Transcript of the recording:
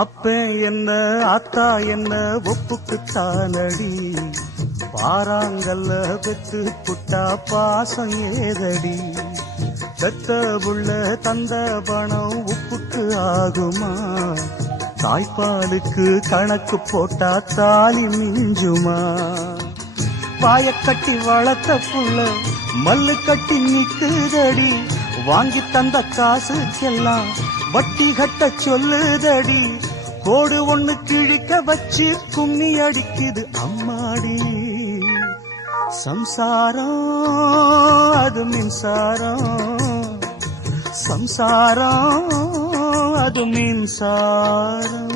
அப்ப என்ன அத்தா என்ன ஒப்புக்குத்தானடி, பாராங்கல்ல பெத்து புட்டா பாசம் ஏதடி, பெத்த புள்ள தந்த பணம் உப்புக்கு ஆகுமா, தாய்ப்பாலுக்கு கணக்கு போட்டா தாலி மிஞ்சுமா, பாயக்கட்டி வளர்த்த புள்ள மல்லு கட்டி நிக்குதடி, வாங்கி தந்த காசுக்கெல்லாம் வட்டி கட்ட சொல்லுதடி, கோடு ஒண்ணு கிழிக்க வச்சு கும்மி அடிக்குது அம்மாடி, சம்சாரம் அது மின்சாரம், சம்சாரம் அது மின்சாரம்.